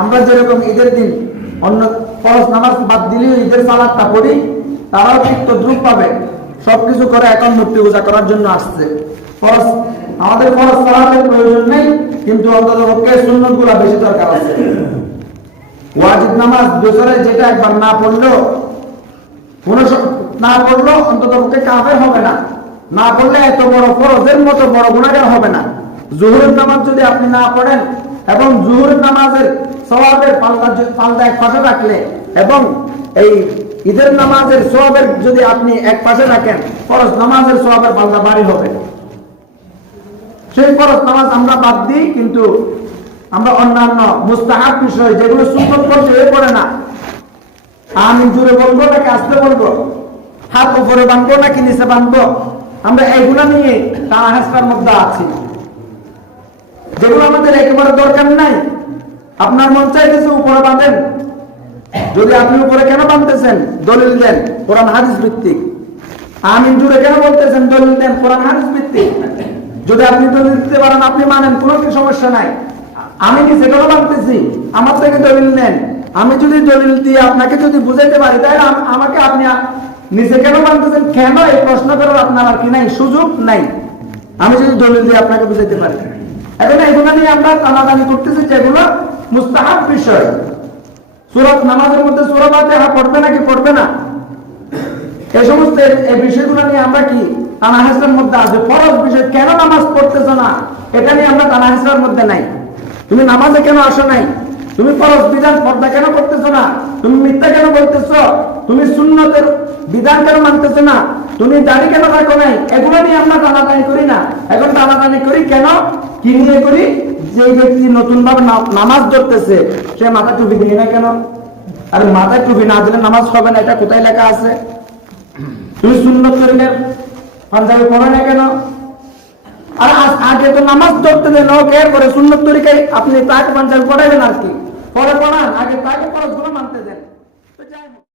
আমরা যেরকম ঈদের দিন অন্য ফরজ নামাজ বাদ দিলেও ঈদের সালাদটা পড়ি, তারাও ঠিক তদ্রুপ পাবে। সবকিছু করে এখন মূর্তি পূজা করার জন্য আসছে। ফরজ, আমাদের ফরজ সালাতের প্রয়োজন নেই, কিন্তু অন্তত পক্ষে সুন্নতগুলা বেশি দরকার আছে। ওয়াজিব নামাজ বছরে যেটা একবার না পড়ল কোন না পড়ল অন্তত পক্ষে কাফের হবে না। না পড়লে এত বড় ফরজের মতো বড় গুণাগার হবে না। জুহুরের নামাজ যদি আপনি না পড়েন এবং জুহুরের নামাজের সওয়াবের পাল্লা পাল্লা এক পাশে রাখলে এবং এই ঈদের নামাজের সওয়াবের যদি আপনি এক পাশে রাখেন, ফরজ নামাজের সওয়াবের পাল্লা ভারী হবে। সেই ফরজ নামাজ আমরা বাদ দিই, কিন্তু আমরা অন্যান্য মুস্তাহাব বিষয় যেগুলো সুন্দর করতে হয়ে পড়ে না, আমি জুড়ে বলব নাকি আসতে বলব? হাত উপরে বাঁধবো নাকি নিচে বাঁধবো? আমরা এগুলা নিয়ে টানা হেসরার মধ্যে আছি। যেগুলো আমাদের একেবারে দরকার নাই, আপনার মন চাইতেছে উপরে বাঁধেন। যদি আপনি উপরে কেন বাঁধতেছেন? দলিল দেন, কোরআন, হাদিস ভিত্তিক। আমিন জুড়ে কেন বলতেছেন দলিল দেন, কোরআন, হাদিস ভিত্তিক? যদি আপনি দলিল দিতে পারেন, আপনি মানেন, কোনো কি সমস্যা নাই। আমি কি সেটাও মানতেছি আমার থেকে দলিল নেন। আমি যদি দলিল দিয়ে আপনাকে যদি বুঝাইতে পারি আম- আমাকে আপনি নিজে কেন মানতেছেন কেন এই প্রশ্ন করার আপনার আর কি নাই, সুযোগ নাই। আমি যদি দলিল দিয়ে আপনাকে বুঝাইতে পারি। এখন এগুলো নিয়ে আমরা টানাটানি করতেছি যেগুলো মুস্তাহাব বিষয়। সুরত নামাজের মধ্যে সুরত হা পড়বে নাকি পড়বে না? এই সমস্ত এই বিষয়গুলো নিয়ে আমরা কি তানাহাসের মধ্যে আছে? ফরজ বিষয়, কেন নামাজ পড়তেছো না? এটা নিয়ে আমরা তানাহাসের মধ্যে নাই। তুমি নামাজে কেন আসো নাই? তুমি ফরজ বিধান পর্দা কেন করতেছো না? তুমি মিথ্যা কেন বলতেছো? তুমি সুন্নতের বিধান কেন মানতেছো না? তুমি দাড়ি কেন রাখো নাই? এগুলো নিয়ে আমরা টানাটানি করি না। এখন টানাটানি করি কেন? কি নিয়ে করি? যে ব্যক্তি নতুন ভাবে নামাজ ধরতেছে, সে মাথা টুপি দিলি না কেন? আর মাথায় টুপি না দিলে নামাজ হবে না, এটা কোথায় লেখা আছে? তুমি সুন্নত তরিকার পাঞ্জাবি পড়ে না কেন? আগে তো নামাজ ধরতে দেন হোক, এরপরে সুন্নত তরিকায় আপনি তাকে পাঞ্চাল পড়াবেন আর কি। পরে পড়ান, আগে তাকে পড়াশোনা মানতে দেন। তো যাই